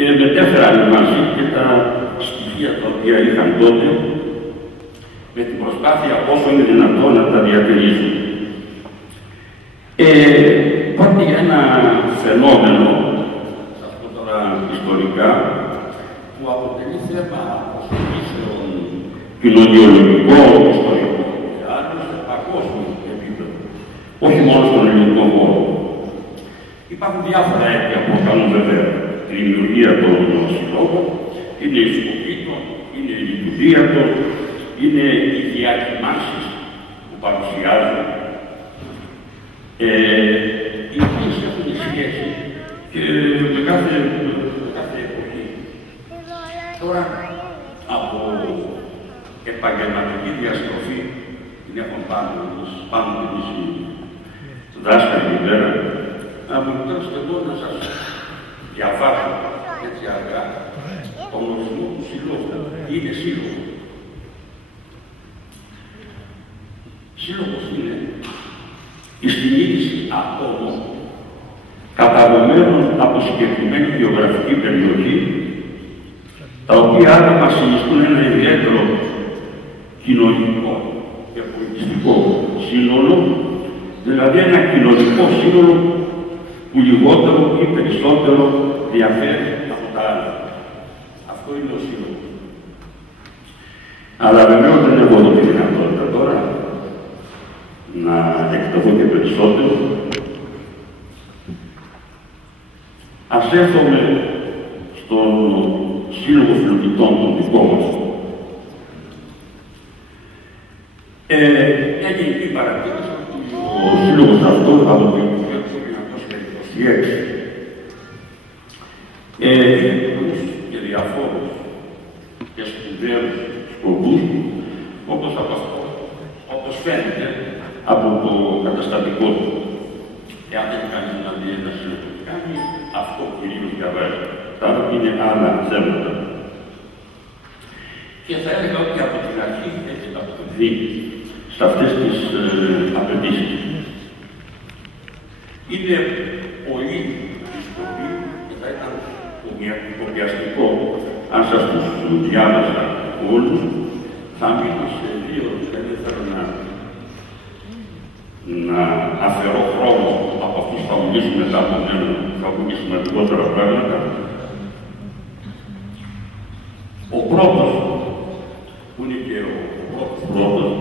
και μετέφεραν μαζί και τα στοιχεία τα οποία είχαν τότε με την προσπάθεια όσο είναι δυνατόν να τα διατηρήσουν. Υπάρχει ένα φαινόμενο, αυτό τώρα ιστορικά, που αποτελεί θέμα αποσχολήσεων κοινωνιολογικών, ιστορικών και άλλων σε παγκόσμιο επίπεδο, όχι μόνο στον ελληνικό χώρο. Υπάρχουν διάφορα αίτια που κάνουν βέβαια τη δημιουργία των συλλόγων, είναι η σκοπή των, είναι η λειτουργία των, είναι οι διακοιμάνσεις που παρουσιάζουν, οι οποίες έχουν σχέση και με κάθε εποχή. Τώρα, από επαγγελματική διαστροφή, την έχουν πάνω εμείς οι δάσκαλοι εκεί πέρα, να μου επιτρέψετε εδώ να σας διαβάσω έτσι αργά τον ορισμό του συλλόγου. Είναι σύλλογο. Σύλλογος είναι η συνείδηση ατόμων καταγωμένων από συγκεκριμένη γεωγραφική περιοχή, τα οποία άτομα συνιστούν ένα ιδιαίτερο κοινωνικό και πολιτιστικό σύνολο, δηλαδή ένα κοινωνικό σύνολο που λιγότερο ή περισσότερο διαφέρει από τα άλλα. Αυτό είναι ο σύλλογος. Αλλά βεβαίως δεν έχω εδώ τη δυνατότητα τώρα να εκτεθώ και περισσότερο. Ας έρθουμε στον σύλλογο φιλοκοιτών των δικών μας. Έγινε η παρατήρηση ότι ο σύλλογος αυτός από το 1926 και διαφόρους και σπουδαίους σκοπούς, όπως φαίνεται από το καταστατικό του. Εάν δεν κάνει να δει ένα σύλλογο, κάνει αυτό κυρίως διαβάζει. Τα άλλα είναι άλλα θέματα. Και θα έλεγα ότι από την αρχή έχει αποδειχθεί σε αυτές τις απαιτήσεις. Είναι πολύ δυσκολή και θα ήταν κοπιαστικό αν σας τους διάβαζα όλους. Θα μείνω σε δύο, δηλαδή θέλω να αφαιρώ χρόνο από αυτούς που θα μιλήσουν μετά από μένα, θα βγουν σημαντικότερα πράγματα. Ο πρώτος, που είναι και ο πρώτος,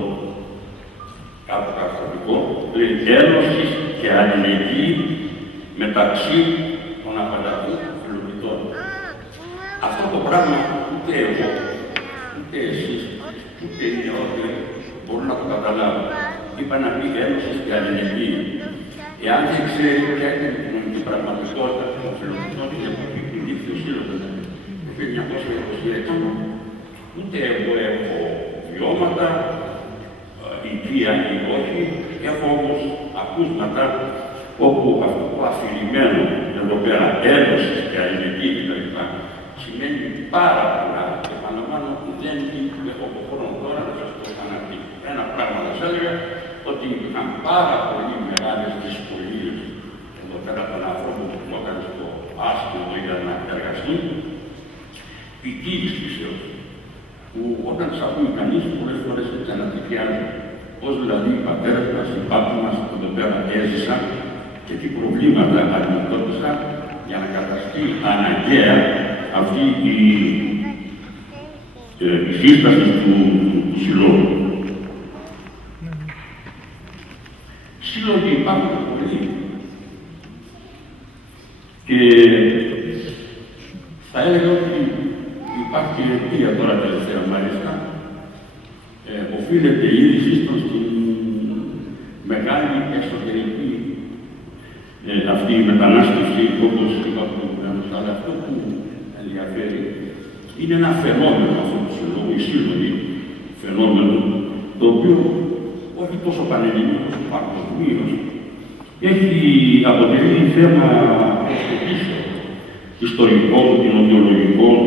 κάτω καταστατικό, λέει ένωση και αλληλεγγύη μεταξύ των απανταχών φιλοκοιτών. Αυτό το πράγμα ούτε εγώ, ούτε εσείς, ούτε οι νεότεροι μπορούν να το καταλάβουν. Είπα να πει ένωση και αλληλεγγύη. Εάν δεν ξέρει ποια είναι η κοινωνική πραγματικότητα των φιλοκοιτών, είναι πολύ κριτική ο σύλλογος το 1926. Ούτε εγώ έχω βιώματα, οικία ή όχι, έχω όμως ακούσματα όπου αυτό το αφηρημένο εδώ πέρα ένωση και αλληλεγγύη κτλ. Σημαίνει πάρα πολλά και επαναλαμβάνω ότι δεν έχω χρόνο τώρα να σας το ξαναπεί. Ένα πράγμα θα σας έλεγα ότι υπήρχαν πάρα πολύ μεγάλες δυσκολίες εδώ πέρα των ανθρώπων που έκανε στο άσχημο για να εργαστούν, ποικίλης φύσεως, που όταν τους ακούει κανείς πολλές φορές έτσι ανατριχιάζει. Πώς δηλαδή οι πατέρες μας, οι πάποι μας εδώ πέρα έζησαν και τι προβλήματα αντιμετώπισαν για να καταστεί αναγκαία αυτή η σύσταση του συλλόγου. Σύλλογοι υπάρχουν πολλοί και θα έλεγα ότι υπάρχει και αιτία τώρα τελευταία μάλιστα. Οφείλεται η είδηση στην μεγάλη εξωτερική αυτή η μετανάστευση, όπως είπα προηγουμένως, αλλά αυτό που ενδιαφέρει είναι ένα φαινόμενο αυτού του συλλόγου, η σύλλογη φαινόμενο, το οποίο όχι τόσο πανελληνικό όσο παγκοσμίως έχει αποτελεί θέμα προσκοπήσεων ιστορικών, κοινωνιολογικών,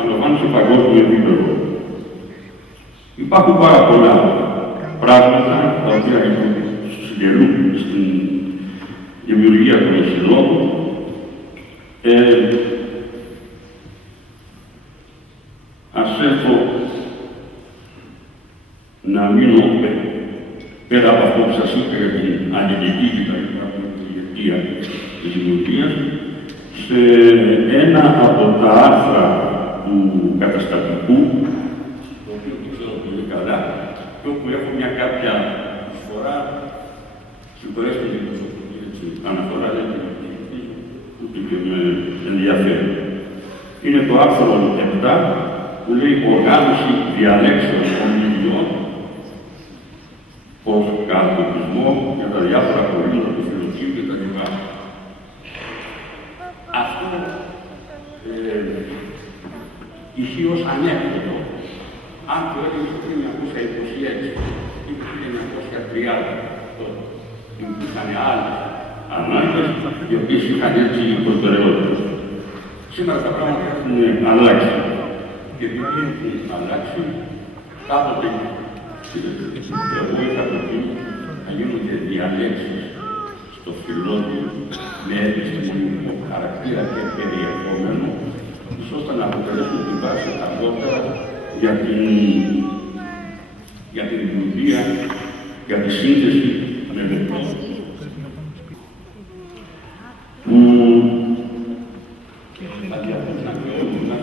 αναλαμβάνω σε παγκόσμιο επίπεδο. Υπάρχουν πάρα πολλά πράγματα τα οποία συγγενούν στην δημιουργία των συλλόγων. έρθω να μείνω πέρα από αυτό που σας είπα για την αλληλεγγύη και τα αιτία της δημιουργίας, σε ένα από τα άρθρα του καταστατικού, το οποίο το ξέρω πολύ καλά, και όπου έχω μια κάποια φορά, συγχωρέστε με την αναφορά, ούτε και με ενδιαφέρει. Είναι το άρθρο 7, που λέει οργάνωση διαλέξεων ομιλιών ως κατατοπισμό για τα διάφορα προβλήματα του φιλοσοφίου κτλ. Αυτό ισχύει ως ανέκδοτο. Αν το έλεγε το 1926 ή το 1930, υπήρχαν άλλες ανάγκες, οι οποίες είχαν έτσι προτεραιότητες. Σήμερα τα πράγματα έχουν αλλάξει. Και επειδή έχουν αλλάξει, κάποτε εγώ είχα προτείνει να γίνονται διαλέξεις στο φιλότιμο με επιστημονικό χαρακτήρα και περιεχόμενο, ώστε να αποτελέσουν την βάση αργότερα για την δημιουργία, για τη σύνδεση με λεπτό. Θα διαθέσουν και όλοι μας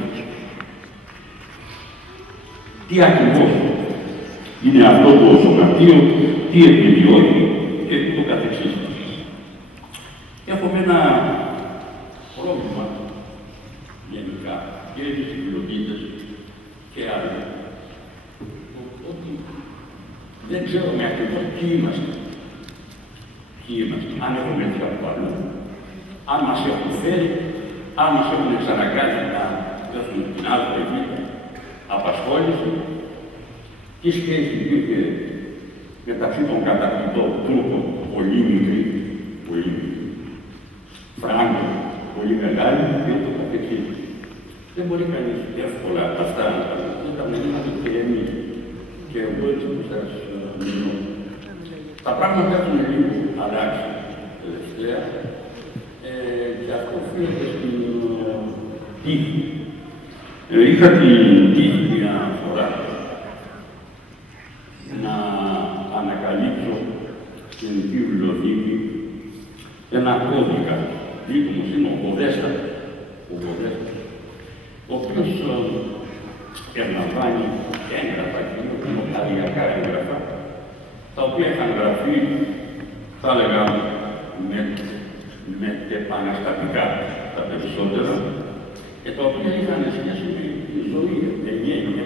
τι ακριβώς είναι αυτό το σωματείο, τι επιδιώκει και το καθεξής. Έχουμε ένα πρόβλημα γενικά και οι συλλογίτες και άλλοι, ότι δεν ξέρουμε ακριβώς τι είμαστε. Αν έχουμε έρθει από αλλού, αν μας έχουν φέρει, αν μας έχουν εξαναγκάσει να δώσουμε την άλλη απασχόληση, τι σχέση υπήρχε μεταξύ των κατακτητών Τούρκων, πολύ μικρή, Φράγκων, πολύ μεγάλη και το καθεξής. Δεν μπορεί κανείς εύκολα αυτά να τα μελήματα και εμείς. Και εγώ έτσι που σας μιλώ. Τα πράγματα έχουν λίγο αλλάξει τελευταία και αυτό οφείλεται στην τύχη. Είχα την τύχη μια φορά να ανακαλύψω στην βιβλιοθήκη ένα κώδικα. Δίκομος είναι ο Ποδέστατος, ο οποίος περιλαμβάνει έγγραφα, κοινωνικά έγγραφα, τα οποία είχαν γραφεί, θα έλεγα, μετεπαναστατικά τα περισσότερα, και τα οποία είχαν σχέση με τη ζωή, εγγένεια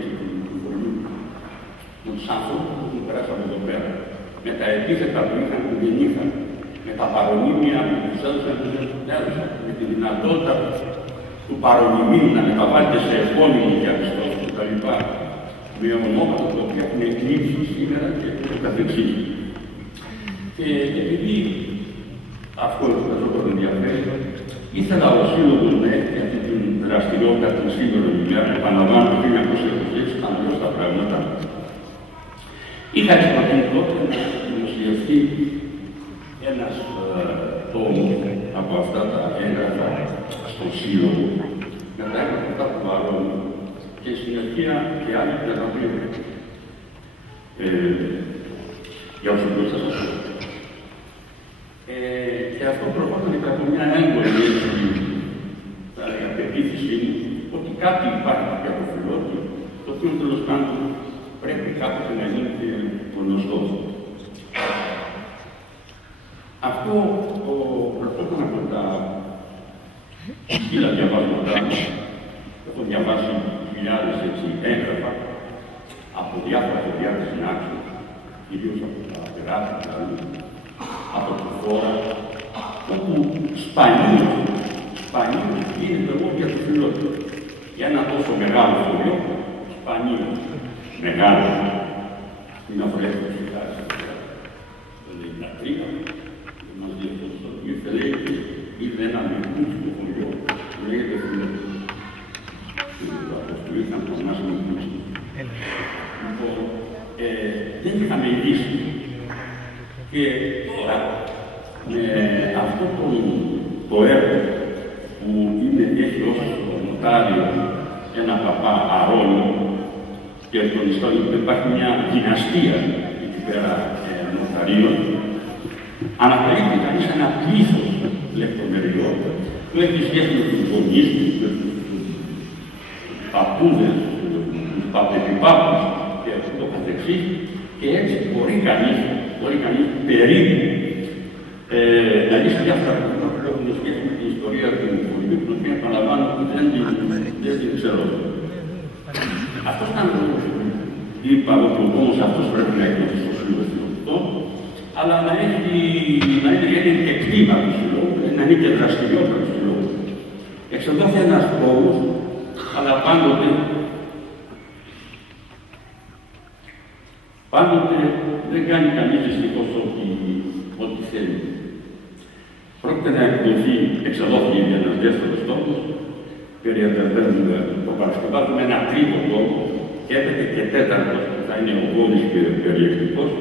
με τους ανθρώπους που περάσαμε εδώ πέρα, με τα επίθετα που είχαν που δεν είχαν, με τα παρονίμια που τους έδωσαν και δεν τους έδωσαν, με τη δυνατότητα του παρονιμίου να μεταβάλλεται σε επώνυμο και αριστός κτλ. Με ονόματα τα οποία έχουν εκλείψει σήμερα και το καθεξής. Και επειδή αυτό το ενδιαφέρει, ήθελα ο Σύλλογος να έχει αυτή την δραστηριότητα την σήμερα ημέρα, επαναλαμβάνω το 1926, ήταν αλλιώς τα πράγματα. Είχα εξπατήσει τότε να δημοσιευτεί ένας τόμος από αυτά τα έγγραφα στον Σύλλογο, με τα έγγραφα αυτά που βαρώνουν και συνεχεία και άλλοι που δεν για όσους δεν θα σας πω. Και αυτό προχώρησε από μια έντονη πεποίθησή μου ότι κάτι υπάρχει από το φιλότιμο, το οποίο τέλος πάντων πρέπει κάποτε να γίνεται γνωστό. Αυτό προχώρησε από τα σκύλα διαβάσματά μου. Έχω διαβάσει χιλιάδες έγγραφα από διάφορα παιδιά της συνάξεως, κυρίως από τα περάσματα, από τη χώρα, όπου σπανίως γίνεται λόγο για το φιλότιμο. Για ένα τόσο μεγάλο χωριό, σπανίως μεγάλο, μια βρέφη φυσικάζει. Δεν είναι τα τρία, δεν μας διευθύνει. Ήθελε, είδε ένα μικρό στο χωριό, που λέγεται φιλότιμο. Του ήρθαν από εμάς με πλούσιο. Δεν είχαμε ειδήσει. Και τώρα, με αυτό το έργο που έχει ως νοτάριο ένα παπά Αρώνη, και στον ιστορικό υπάρχει μια δυναστεία εκεί πέρα νοταρίων. Αναπαρήγει κανείς ένα πλήθος λεπτομεριών που έχει σχέση με τους γονείς, με τους παππούδες, τους παππεπιπάπους και αυτό καθεξής, και έτσι μπορεί κανείς περίπου να λύσει διάφορα πράγματα που έχουν σχέση με την ιστορία του πολιτικού, την οποία επαναλαμβάνω ότι δεν την ξέρω. Αυτός ήταν ο λόγος που είπα ότι ο τόμος αυτός πρέπει να εκδοθεί στο Σύλλογο Εθνικών, αλλά να είναι και κτήμα του Συλλόγου, να είναι και δραστηριότητα του Συλλόγου. Εξεδόθη ένας τόμος, αλλά πάντοτε δεν κάνει κανείς δυστυχώς ό,τι θέλει. Πρόκειται να εκδοθεί, εξεδόθη ένας δεύτερος τόμος, το παρασκευάζουμε ένα τρίτο τόμο και έπεται και τέταρτος που θα είναι ογκώδης και περιεκτικός.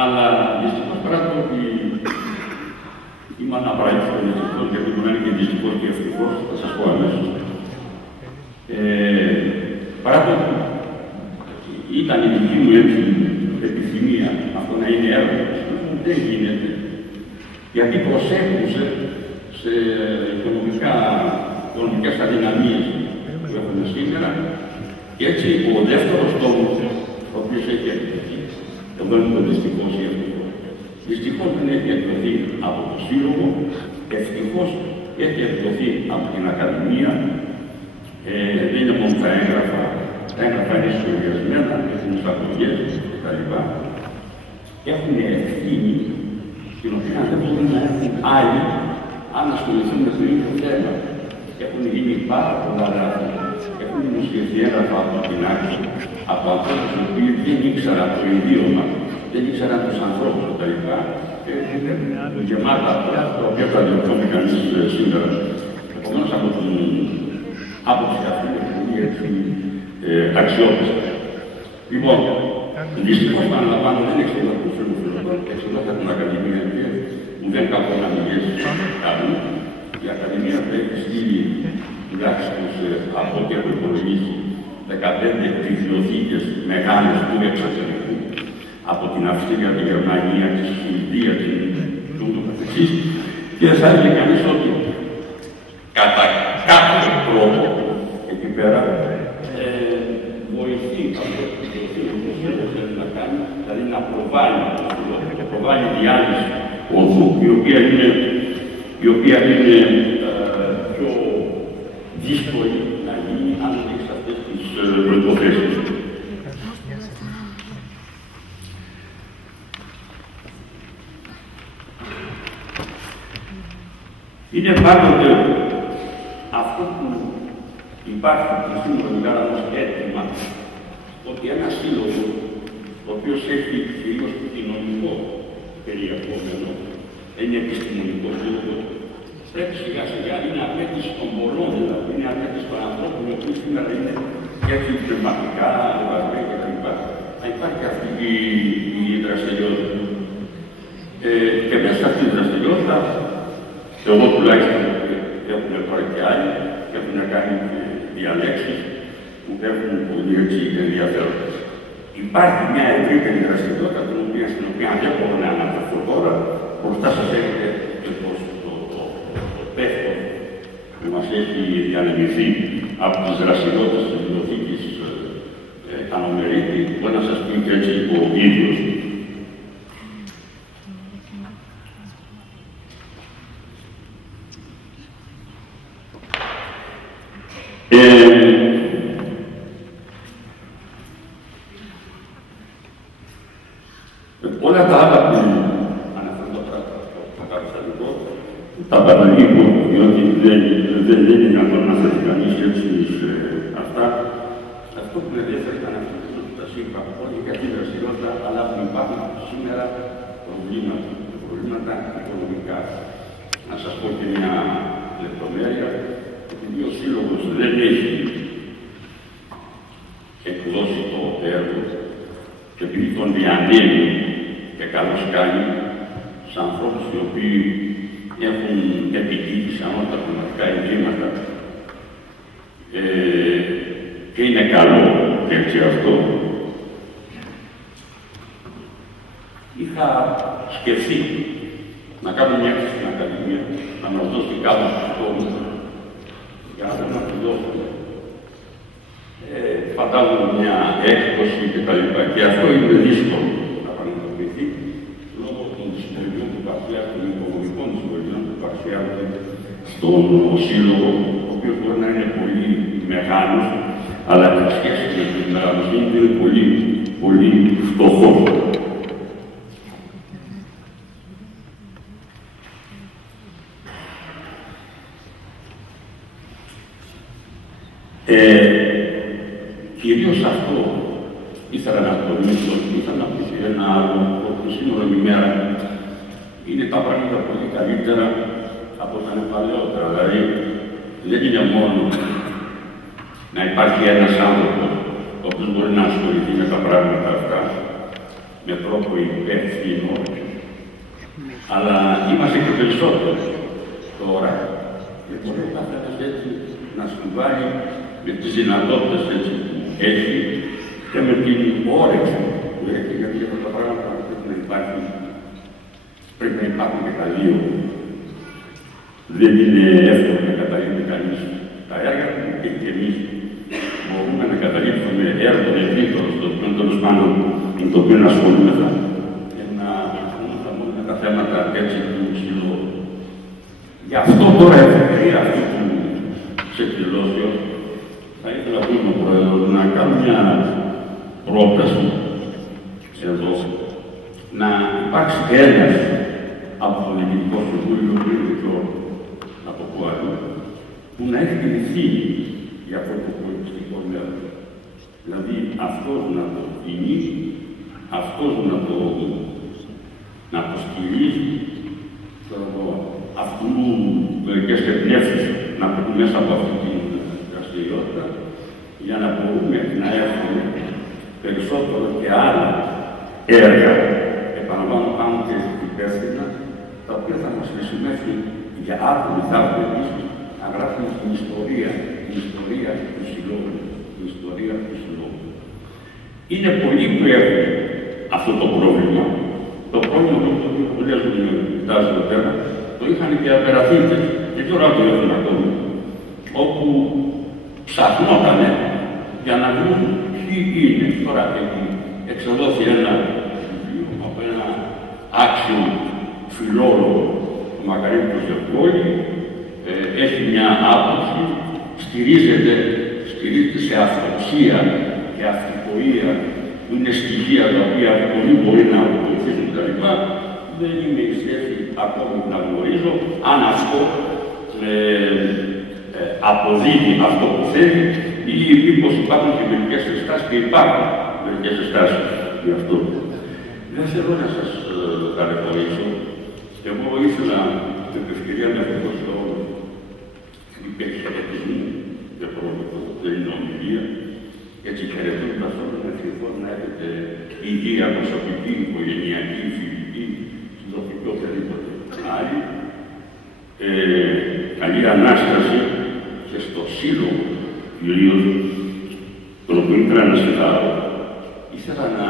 Αλλά δυστυχώς παρά το ότι είμαι αναπραγητικός δυστυχώς, γιατί μπορεί να είναι και δυστυχώς και ευτυχώς, θα σας πω αμέσως. Παρά το ότι ήταν η δική μου επιθυμία αυτό να είναι έργο, δεν γίνεται, γιατί προσέχουσε σε οικονομικές αδυναμίες που έχουμε σήμερα, και έτσι ο δεύτερος τόμος, ο οποίος έχει εκδοθεί, εδώ είναι το δυστυχώς ή ευτυχώς. Δυστυχώς δεν έχει εκδοθεί από το Σύλλογο, ευτυχώς έχει εκδοθεί από την Ακαδημία. Δεν είναι μόνο τα έγγραφα είναι σχεδιασμένα, έχουν εισαγωγές κτλ. Έχουν ευθύνη, την οποία δεν μπορούν να έχουν άλλοι αν ασχοληθούν με το ίδιο θέμα. Έχουν γίνει πάρα πολλά λάθη, έχουν δημοσιευθεί έγγραφα από την άκρη, από ανθρώπους οι οποίοι δεν ήξεραν το ιδίωμα, δεν ήξεραν τους ανθρώπους κτλ. Είναι γεμάτα αυτά, τα οποία θα διορθώνει κανείς σήμερα. Επομένως, από την άποψη αυτή είναι πολύ αξιόπιστα. Λοιπόν, δυστυχώς παραλαμβάνω, δεν εξελίσσεται το Σύλλογο Φιλοσοφών, εξελίσσεται την Ακαδημία και ουδέν κακό να μιλήσει κάποιον. Η Ακαδημία θα έχει στείλει τουλάχιστον από ό,τι έχω υπολογίσει 15 βιβλιοθήκες μεγάλες του εξωτερικού από την Αυστρία, τη Γερμανία, τη Σουηδία και ούτω καθεξής, και θα έλεγε κανείς ότι κατά κάποιο τρόπο εκεί πέρα βοηθεί αυτό που θέλει να κάνει, δηλαδή να προβάλλει διάλυση οδού, η οποία είναι πιο δύσκολη να γίνει αν δεν έχεις αυτές τις προϋποθέσεις. Είναι πάντοτε αυτό που υπάρχει και σήμερα μιλάρα μας έτοιμα, ότι ένα σύλλογο, ο οποίος έχει κυρίως κοινωνικό περιεχόμενο, δεν είναι επιστημονικό σύλλογο, πρέπει σιγά σιγά είναι απέτηση των πολλών, δηλαδή είναι απέτηση των ανθρώπων, οι οποίοι σήμερα είναι έτσι πνευματικά, ευαρμένοι κτλ. Να υπάρχει αυτή η δραστηριότητα. Και μέσα σε αυτή τη δραστηριότητα, εγώ τουλάχιστον έχουν πάρει και άλλοι και έχουν κάνει διαλέξεις που έχουν πολύ έτσι ενδιαφέρον. Υπάρχει μια ευρύτερη δραστηριότητα στην οποία δεν μπορώ να αναφερθώ τώρα. Μπροστά σας έχετε το πέφτο που μας έχει διανεμηθεί από τις δραστηριότητες της Βιβλιοθήκης Κανομερίτη, μπορεί να σας πει και έτσι ο ίδιος. Όλα τα άλλα που αναφέρω θα κατασταλικό, τα παραλείπω, διότι δεν είναι δυνατόν να θέτει κανείς έτσι αυτά. Αυτό που με ενδιαφέρει ήταν αυτό που σας είπα, όχι για την δραστηριότητα, αλλά που υπάρχουν σήμερα προβλήματα οικονομικά. Να σας πω και μια λεπτομέρεια, επειδή ο Σύλλογος δεν έχει εκδώσει το έργο και επειδή τον διανύει και καλώς κάνει σε ανθρώπους οι οποίοι έχουν επιτύχει σε ανώτατα πνευματικά εγκλήματα και είναι καλό και έτσι αυτό, είχα σκεφτεί να κάνω μια έκθεση στην Ακαδημία, να μας δώσει κάτω στους τόμους, για να μας τη δώσουμε. Φαντάζομαι μια έκδοση κτλ. Και αυτό είναι δύσκολο να πραγματοποιηθεί λόγω των δυσκολιών που παρουσιάζονται, των οικονομικών δυσκολιών που παρουσιάζονται στον σύλλογο, ο οποίος μπορεί να είναι πολύ μεγάλος, αλλά σε σχέση με την μεγαλοσύνη είναι πολύ, πολύ φτωχός. Κυρίως αυτό ήθελα να τονίσω, ήθελα να πει ένα άλλο, που σήμερα ημέρα είναι τα πράγματα πολύ καλύτερα από όταν είναι παλαιότερα. Δηλαδή, δεν είναι μόνο να υπάρχει ένας άνθρωπος ο οποίος μπορεί να ασχοληθεί με τα πράγματα αυτά με τρόπο υπεύθυνο, αλλά είμαστε και περισσότεροι τώρα και μπορεί ο καθένας έτσι να συμβάλλει με τις δυνατότητες έτσι που έχει και με την όρεξη που έχει, γιατί αυτά τα πράγματα πρέπει να υπάρχουν και τα δύο. Δεν είναι εύκολο να καταλήξει κανείς τα έργα του και εμείς μπορούμε να καταλήξουμε έργο ευρύτερο στο οποίο τέλος πάντων με το οποίο ασχολούμεθα και να ασχολούμεθα με τα θέματα έτσι του συλλόγου. Γι' αυτό τώρα η ευκαιρία αυτή της εκδηλώσεως θα ήθελα να πούμε, Πρόεδρο, να κάνω μια πρόταση εδώ να υπάρξει ένας από το Διοικητικό Συμβούλιο, που είναι πιο από το άλλο, που να έχει την ευθύνη για αυτό το πολιτιστικό μέρος. Δηλαδή αυτός να το κινήσει, αυτός να το στηρίζει, αυτού μερικές εμπνεύσεις να πούμε μέσα από αυτή την δραστηριότητα, για να μπορούμε να έχουμε περισσότερο και άλλα έργα, επαναλαμβάνω πάνω και υπεύθυνα, τα οποία θα μας χρησιμεύσουν για άτομο θαύμα επίσης να γράφουμε την ιστορία του συλλόγου. Την ιστορία του συλλόγου. Είναι πολύ που έχουν αυτό το πρόβλημα. Το πρόβλημα το οποίο πολλές κοιτάζει εδώ πέρα, το είχαν και απεραθήτες, και τώρα το έχουν ακόμη, όπου ψαχνότανε για να βρουν ποιοι είναι. Τώρα έχει εξοδόθη ένα βιβλίο από ένα άξιο φιλόλογο, το Μακαρίτου Ζευκόλη, έχει μια άποψη, στηρίζεται σε αυτοψία και αυτοποία, που είναι στοιχεία τα οποία πολλοί μπορεί να βοηθήσουν κτλ. Δεν είμαι η θέση ακόμη να γνωρίζω αν αυτό αποδίδει αυτό που θέλει ή μήπως υπάρχουν και μερικές συστάσεις, και υπάρχουν μερικές συστάσεις γι' αυτό. Δεν θέλω να σας ταλαιπωρήσω. Εγώ ήθελα με την ευκαιρία να ευχαριστήσω όλους την χαιρετισμού, δεν πρόβλημα, δεν είναι ομιλία. Έτσι χαιρετίζοντας όλους να ευχηθώ να έχετε υγεία προσωπική, οικογενειακή, φιλική, συντροφική, οποιαδήποτε άλλη. Καλή Ανάσταση και στο σύλλογο κυρίως, τον οποίο ήθελα να συγχαρώ. Ήθελα να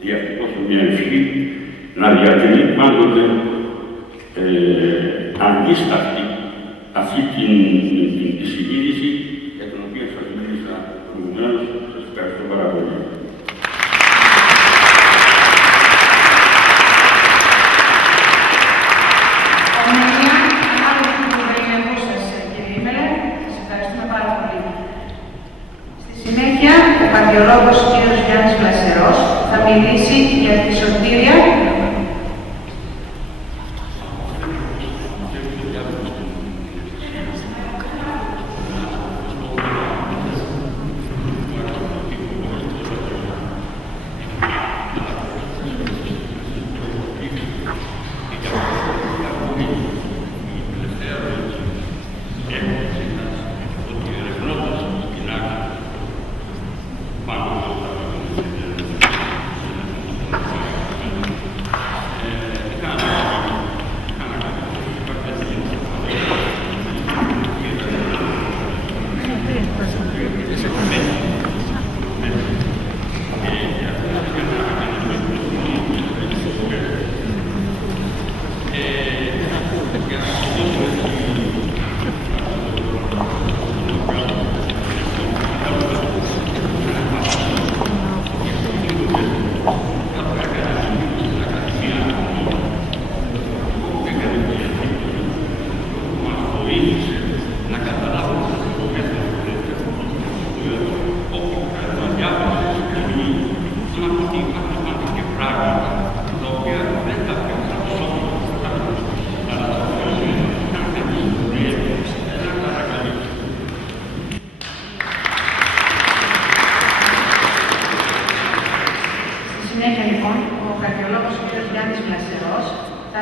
διατυπώσω μια ευχή να διατηρεί πάντοτε αντίσταχτη αυτή τη συγκίνηση για την οποία σας μίλησα προηγουμένως. Σας ευχαριστώ πάρα πολύ. Ο καρδιολόγος κ. Γιάννης Βλασερός θα μιλήσει για τη σωτήρια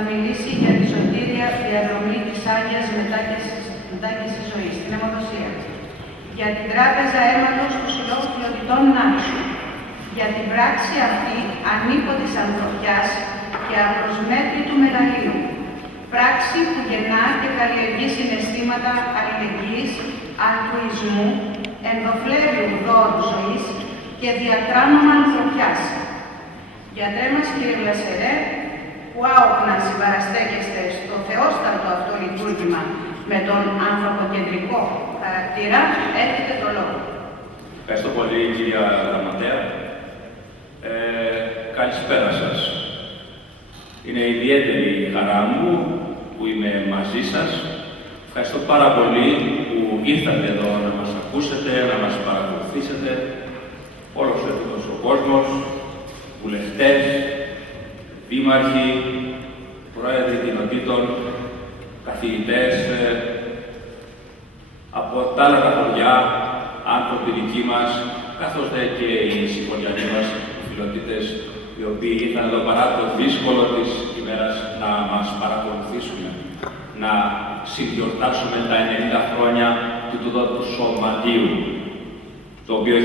θα μιλήσει για τη σωτήρια διαδρομή της Άγιας μετάκρισης ζωής, την αιμοδοσία. Για την τράπεζα αίματος του Συλλόγου Φυλωτητών Νάξου. Για την πράξη αυτή ανίποτης ανθρωπιάς και απροσμέτρητου μεγαλείου. Πράξη που γεννά και καλλιεργεί συναισθήματα αλληλεγγύης, αλτρουισμού, ενδοφλέβιου δώρου ζωής και διατράνωμα ανθρωπιάς. Γιατρέ μας, κύριε Βλασερέ, που άοκνα συμπαραστέκεστε στο θεόσταρτο αυτό λειτουργήμα με τον ανθρωποκεντρικό χαρακτήρα, έχετε το λόγο. Ευχαριστώ πολύ, κυρία Γραμματέα. Καλησπέρα σας. Είναι ιδιαίτερη η χαρά μου που είμαι μαζί σας. Ευχαριστώ πάρα πολύ που ήρθατε εδώ να μας ακούσετε, να μας παρακολουθήσετε. Όλος ο κόσμος, βουλευτές, δήμαρχοι, πρόεδροι κοινοτήτων, καθηγητές, από τα άλλα τα χωριά, άνθρωποι δικοί μας, καθώς και οι συμφωνιανοί μας, οι φιλοτήτες, οι οποίοι ήρθαν εδώ παρά το δύσκολο της ημέρας να μας παρακολουθήσουν, να συνδιορτάσουμε τα 90 χρόνια του του Σωματείου, το οποίο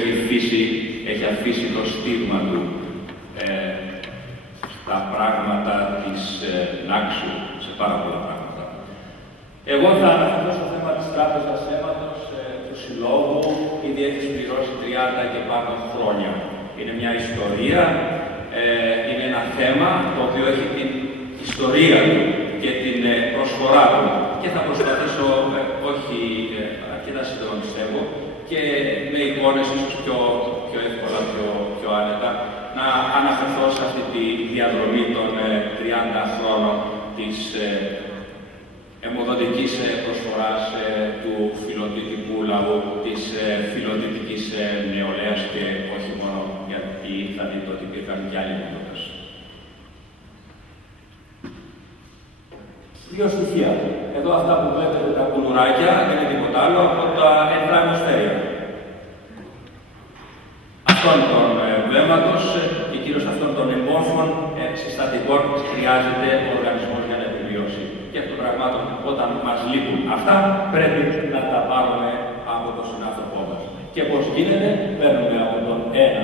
έχει αφήσει το στίγμα του στα πράγματα της Νάξου, σε πάρα πολλά πράγματα. Εγώ θα αναφερθώ στο θέμα της Τράπεζας Αίματος του Συλλόγου, ήδη έχει συμπληρώσει 30 και πάνω χρόνια. Είναι μια ιστορία, είναι ένα θέμα το οποίο έχει την ιστορία του και την προσφορά του. Και θα προσπαθήσω, όχι αρκετά σύντομα πιστεύω, και με εικόνες ίσως πιο εύκολα, πιο άνετα, να αναφερθώ σε αυτή τη διαδρομή των 30 χρόνων της αιμοδοτικής προσφοράς του φιλοτιτικού λαού, της φιλοτιτικής νεολαίας και όχι μόνο, γιατί θα δείτε ότι υπήρχαν και άλλοι μετώπες. Δύο στοιχεία. Εδώ αυτά που βλέπετε τα κουλουράκια δεν είναι τίποτα άλλο από τα εντραγμοσφαίρια. Αυτών των βλέμματος και κυρίως αυτών των εμπόρφων συστατικών χρειάζεται ο οργανισμός για να επιβιώσει. Και αυτών των πραγμάτων, όταν μας λείπουν αυτά, πρέπει να τα πάρουμε από τον συνάνθρωπό μας. Και πώς γίνεται, παίρνουμε από τον ένα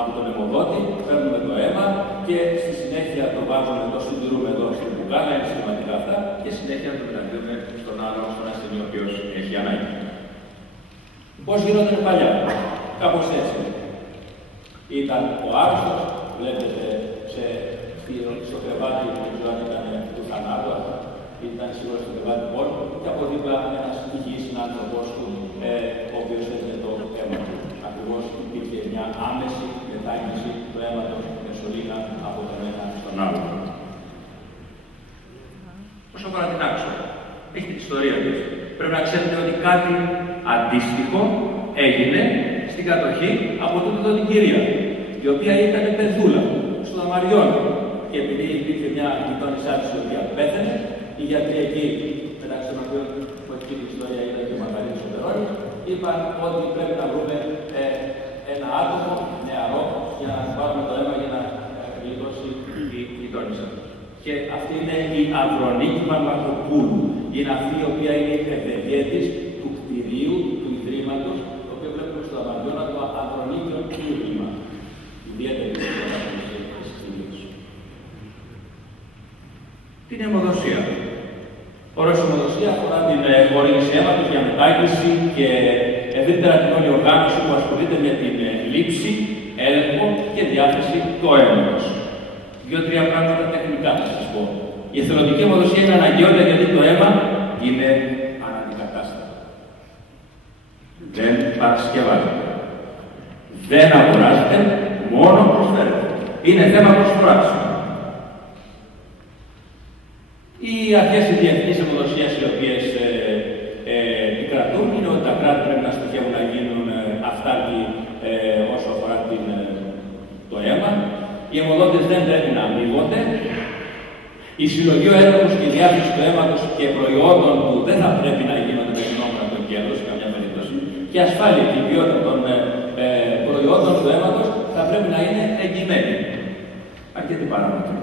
από τον αιμοδότη, παίρνουμε το αίμα και στη συνέχεια το βάζουμε, το συντηρούμε εδώ στην μπουκάλα, είναι σημαντικά αυτά, και συνέχεια το μεταδίδουμε στον άλλο, στον ασθενή ο οποίος έχει ανάγκη. Πώς γινόταν παλιά, κάπως έτσι. Ήταν ο άρρωστος, βλέπετε στο κρεβάτι, δεν ξέρω αν ήταν του θανάτου, ήταν σίγουρα στο κρεβάτι μόνο, και από δίπλα ένας υγιής συνάνθρωπος του, ο οποίος έδινε το αίμα του. Ακριβώς υπήρχε μια άμεση μετάκινηση του αίματος με σωλήνα από τον ένα στον άλλο. Όσο αφορά την Άξο, έχει την ιστορία της. Πρέπει να ξέρετε ότι κάτι αντίστοιχο έγινε στην κατοχή από τούτο εδώ την κυρία, η οποία ήταν παιδούλα στο Δαμαριώνο. Και επειδή υπήρχε μια γειτόνισά της η οποία πέθανε, οι γιατροί εκεί, μεταξύ των οποίων η την ιστορία ήταν και ο Μαργαρίτης ο Περώνης, είπαν ότι πρέπει να βρούμε ένα άτομο νεαρό για να πάρουμε το αίμα για να γλιτώσει η γειτόνισσα. Και αυτή είναι η Ανδρονίκη Μαρμακοπούλου. Είναι αυτή η οποία είναι η ευεργέτης του κτηρίου, του Ιδρύματος, το οποίο βλέπουμε στο Δαμαριώνα, το Ανδρονίκιο Ίδρυμα. Ιδιαίτερη ιστορία της κτηρίου. Την αιμοδοσία. Όρος αιμοδοσία αφορά την χορήγηση αίματος για μετάκριση και ευρύτερα την όλη οργάνωση που ασχολείται με την λήψη, έλεγχο και διάθεση του αίματος. Δύο-τρία πράγματα τεχνικά θα σας πω. Η εθελοντική αιμοδοσία είναι αναγκαιότητα γιατί το αίμα είναι αναντικατάστατο. Δεν παρασκευάζεται. Δεν αγοράζεται, μόνο προσφέρεται. Είναι θέμα προσφοράς. Οι αρχές της διεθνής αιμοδοσίας οι οποίες επικρατούν είναι ότι τα κράτη πρέπει να στοχεύουν να γίνουν αυτάρκοι όσο αφορά το αίμα. Οι αιμοδότες δεν πρέπει να αμείβονται. Η συλλογή, ο έλεγχος και η διάθεση του αίματος και προϊόντων του δεν θα πρέπει να γίνονται με φαινόμενα των κέρδων σε καμιά περίπτωση. Και η ασφάλεια και η ποιότητα των προϊόντων του αίματος θα πρέπει να είναι εγγυημένη. αρκετοί παράμετροι.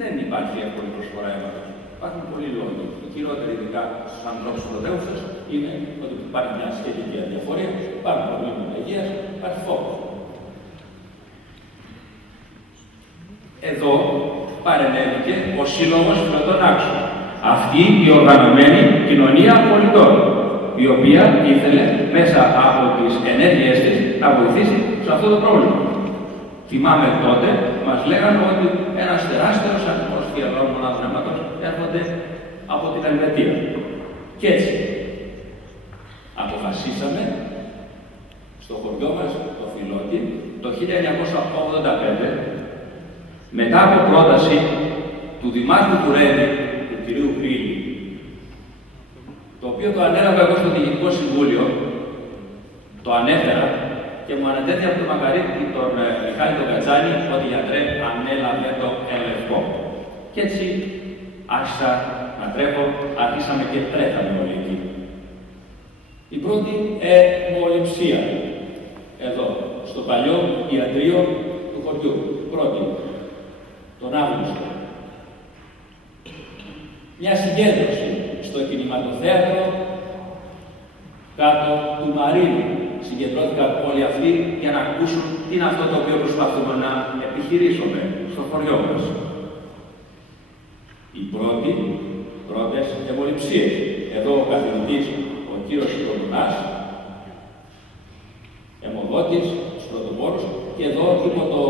Δεν υπάρχει εύκολη προσφορά αίματος. Υπάρχουν πολλοί λόγοι. Οι κυριότεροι, ειδικά στους ανθρώπους της πρωτεύουσας, είναι ότι υπάρχει μια σχετική αδιαφορία, υπάρχουν προβλήματα υγείας, υπάρχει φόβος. Εδώ παρενέβηκε ο Σύλλογος Φιλωτών Άξου. Αυτή η οργανωμένη κοινωνία πολιτών, η οποία ήθελε μέσα από τις ενέργειές της να βοηθήσει σε αυτό το πρόβλημα. Θυμάμαι τότε, μας λέγανε ότι ένας τεράστιος αριθμός φιαλών μονάδων αίματος έρχονται από την Ελβετία. Και έτσι, αποφασίσαμε στο χωριό μας, το Φιλότη, το 1985, μετά από πρόταση του Δημάρχου του Ρέντι, του κυρίου Κρίλη, το οποίο το ανέλαβα εγώ στο Διοικητικό Συμβούλιο, το ανέφερα και μου ανατέθη από τον Μακαρίτη, τον Μιχάλη τον Κατσάνη, ότι γιατρέ ανέλαβε το ελευκό. Και έτσι άρχισα να τρέχω, αρχίσαμε και τρέχαμε όλοι εκεί. Η πρώτη αιμοληψία, εδώ, στο παλιό ιατρείο του χωριού. Πρώτη, τον Αύγουστο. Μια συγκέντρωση στο κινηματοθέατρο κάτω του Μαρίνου. Συγκεντρώθηκαν όλοι αυτοί για να ακούσουν τι είναι αυτό το οποίο προσπαθούμε να επιχειρήσουμε στο χωριό μας. Οι πρώτες αιμοληψίες. Εδώ ο καθηγητής, ο κύριος Πρωτονάς, αιμοδότης, τους πρωτοπόρους, και εδώ υπό το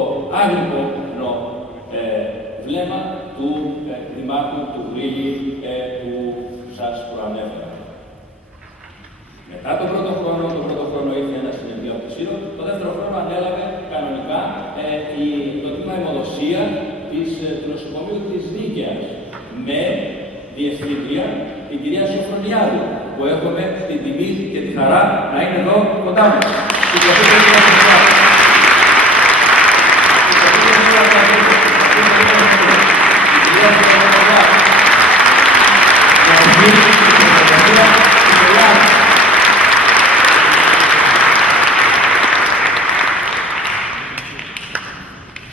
άγρυπνο βλέμμα του Δημάρχου του Γρήγη που σας προανέφερα. Μετά τον πρώτο χρόνο ήρθε ένα συνεδρίο από τη Σύρο. Το δεύτερο χρόνο ανέλαβε κανονικά το τμήμα αιμοδοσία του νοσοκομείου της Νίκαιας, με διευθύντρια την κυρία Σοφρονιάδου, που έχουμε την τιμή και τη χαρά να είναι εδώ κοντά μας.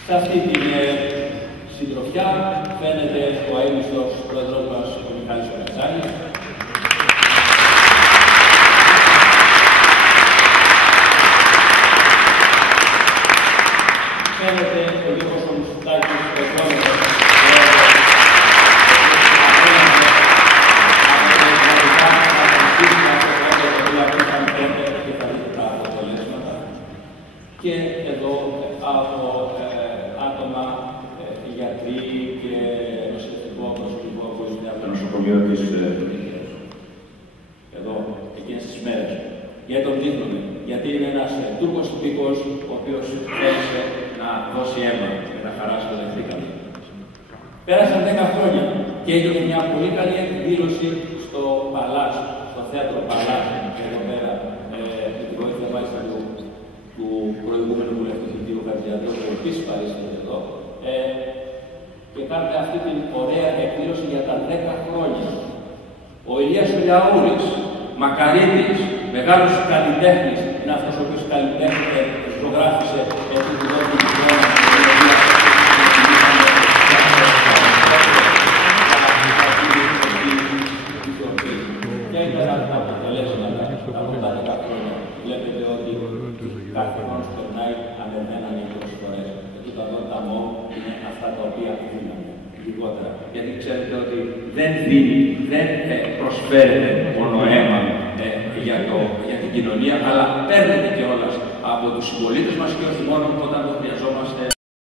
Σε αυτή την συντροφιά φαίνεται ο αείμνηστος πρόεδρος μας, ο Μιχάλης Κατσάνης. Φαίνεται ο Γιώργος Μητσοτάκης, ο πρόεδρος και εδώ από άτομα, γιατροί και νοσηλευτικό προσωπικό που είναι από το νοσοκομείο της Νίκαιας. Εδώ, εκείνες τις μέρες. Γιατί τον δείχνουμε. Γιατί είναι ένας Τούρκος υπήκοος, ο οποίος θέλησε να δώσει αίμα και τα χαρά στο δεχτήκαμε. Πέρασαν 10 χρόνια και έγινε μια πολύ καλή εκδήλωση στο Παλάς, στο θέατρο Παλάς, εδώ πέρα, με τη βοήθεια μάλιστα του προηγούμενου βουλευτή του κ. Χατζιαδρού, που επίσης παρίσταται εδώ, και κάνουμε αυτή την ωραία εκδήλωση για τα 10 χρόνια. Ο Ηλίας ο Λιαούρης, Μακαρίτης, μεγάλος καλλιτέχνης, είναι αυτός ο οποίος ζωγράφησε την πρώτη εικόνα και ήταν τα αποτελέσματα από τα 10 χρόνια. Βλέπετε ότι κάθε χρόνος περνάει ανεμένα 20 φορές. Εκεί το αδόνταμό είναι αυτά τα οποία δίναμε λιγότερα. Γιατί ξέρετε ότι δεν δίνει, δεν προσφέρεται μόνο αίμα για την κοινωνία, αλλά παίρνετε κιόλας από τους συμπολίτες μας και όχι μόνο όταν το χρειαζόμαστε